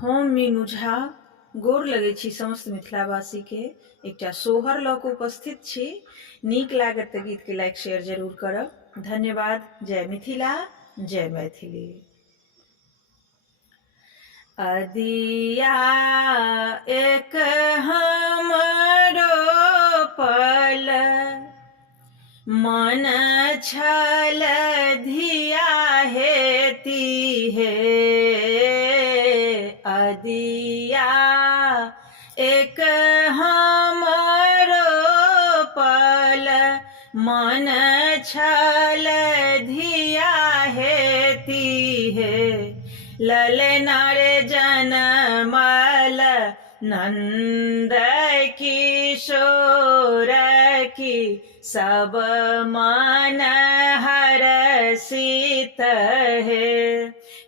हम मीनू झा गोर लगै छी समस्त मिथिलावासी के एकटा सोहर लऽ कऽ उपस्थित छी। नीक लागत तऽ गीत के लाइक शेयर जरूर करब। धन्यवाद। जय मिथिला, जय मैथिली। अदिया एक हमरो पल मन छल धिया हेती हे। अदिया एक हमरो पल मन छल धिया हेती हे। ललना रे जनमल नंद किशोर की सब मन हरषित है।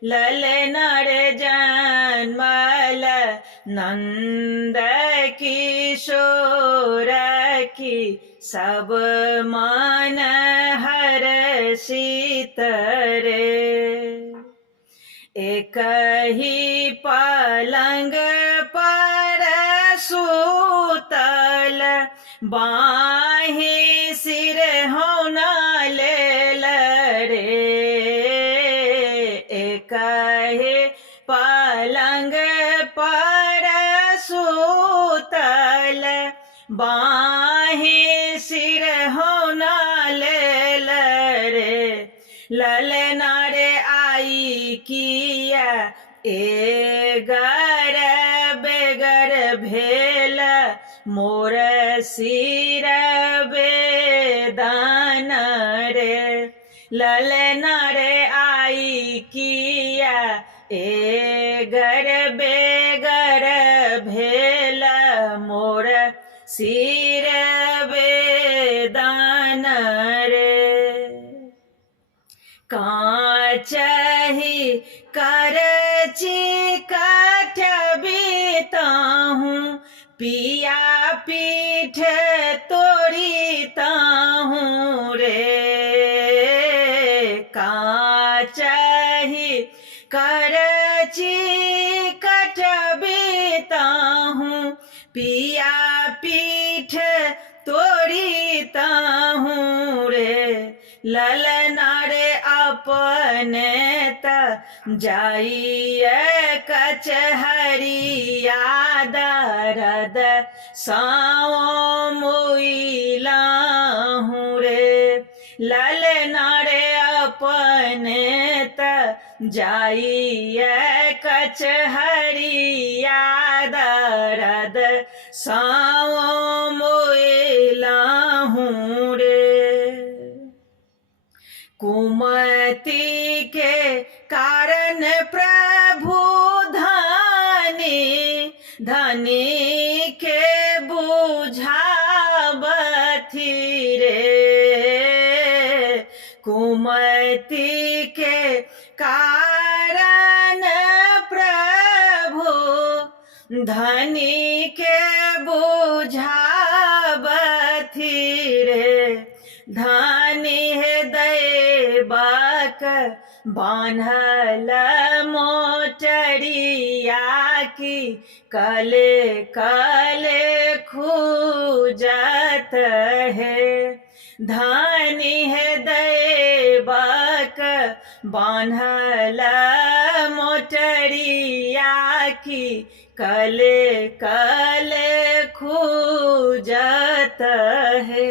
ललना रे जनमल नंद किशोर की सब मन हरषित रे। एक ही पलंग पर सूतल बाहि सिर होना लेल रे। एक ही पलंग पर सूतल बाहि सिर होना लेल रे। ललना रे आई किया एगर बेगर भेल मोर सिर बेदान रे। ललना रे आई किया एगर बेगर भेल मोर सिर बेदान रे। काचही करची कठ बीताहूँ पिया पीठ तोड़ीताहूँ रे। काचही करची कठ बीताहूँ पिया पीठ तोड़ीताहूँ रे। ललना रे अपने त जाइए कचहरिया दरद साओ मुइलाहूँ रे। ललना रे अपने त जाइए कचहरिया दरद साओ मुइलाहूँ रे। कुमति के कारण प्रभु धनी के बुझावथि रे। कुमति के कारण प्रभु धनी के बुझावथि रे। धनी है दैबाक बान्हल मोटरिया की कले कले खूजत है। धनी है दैबाक बान्हल मोटरिया की कले कले खूजत है।